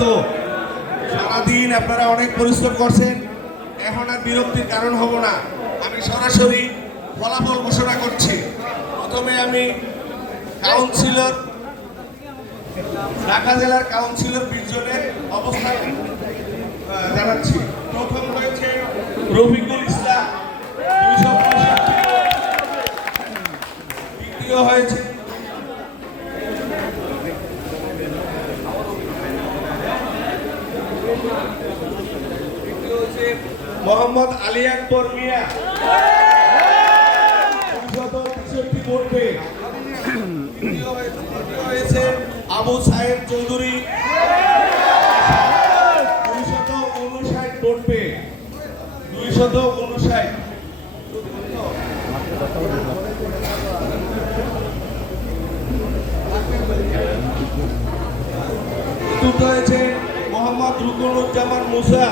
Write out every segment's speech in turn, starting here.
ক্লান্ত, সারাদিন আপনারা অনেক পরিশ্রম করছেন। এখন আর বিরক্তির কারণ হব না, আমি সরাসরি ফলাফল ঘোষণা করছি। প্রথমে আমি কাউন্সিলর, ঢাকা জেলার কাউন্সিলর 20 জনের অবস্থান জানাচ্ছি। প্রথম হয়েছে রফিকুল ইসলাম 265, দ্বিতীয় হয়েছে মোহাম্মদ আলী আকবর মিয়া 263 ভোট পেয়ে। তৃতীয় হয়েছে আবু সাহেব চৌধুরী 259 ভোট পেয়ে। 259। চতুর্থ হয়েছে মোহাম্মদ রুকনুজ্জামান মুসা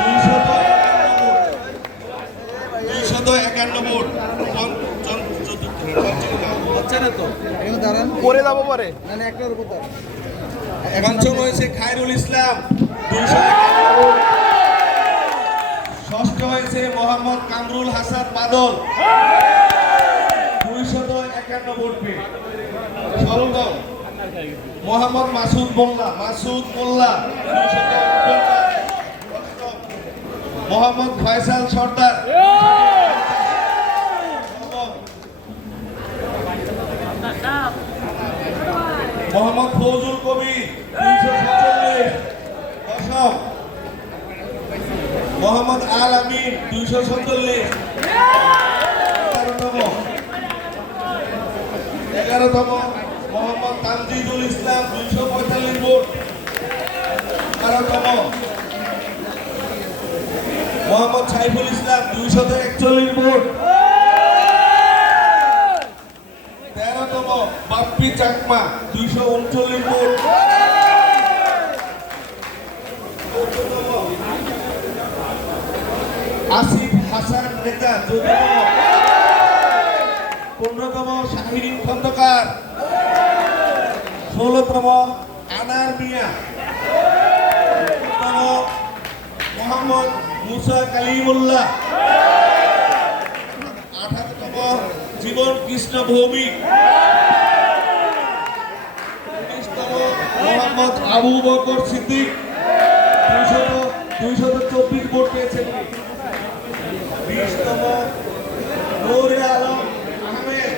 251 ভোট। পরে যাবো পরে। পঞ্চম হয়েছে খায়রুল ইসলাম 251 ভোট। ষষ্ঠ হয়েছে মোহাম্মদ কামরুল হাসান বাদল 251 ভোট পেয়ে। সপ্তম মোহাম্মদ মাসুদ মোল্লা 250। মোহাম্মদ ফয়সাল সর্দার। মোহাম্মদ ফৌজুল কবির 247। দশম মোহাম্মদ আল আমিন 247। 11তম মোহাম্মদ তামজিদুল ইসলাম 245 vote. 12তম Mohammad Saiful Islam 241 vote. 13তম Bappi Chakma 239 vote. 14তম Asif Hasan নেতা 14তম। 15তম শাহিন খন্দকার। 16তম আনার মিয়া। 17তম মোহাম্মদ মুসা কালিমুল্লাহ। 18তম জীবন কৃষ্ণ ভৌমিক। 19তম মোহাম্মদ আবু বকর সিদ্দিক 224 ভোট পেয়েছেন। 20তম নূরে আলম আহমেদ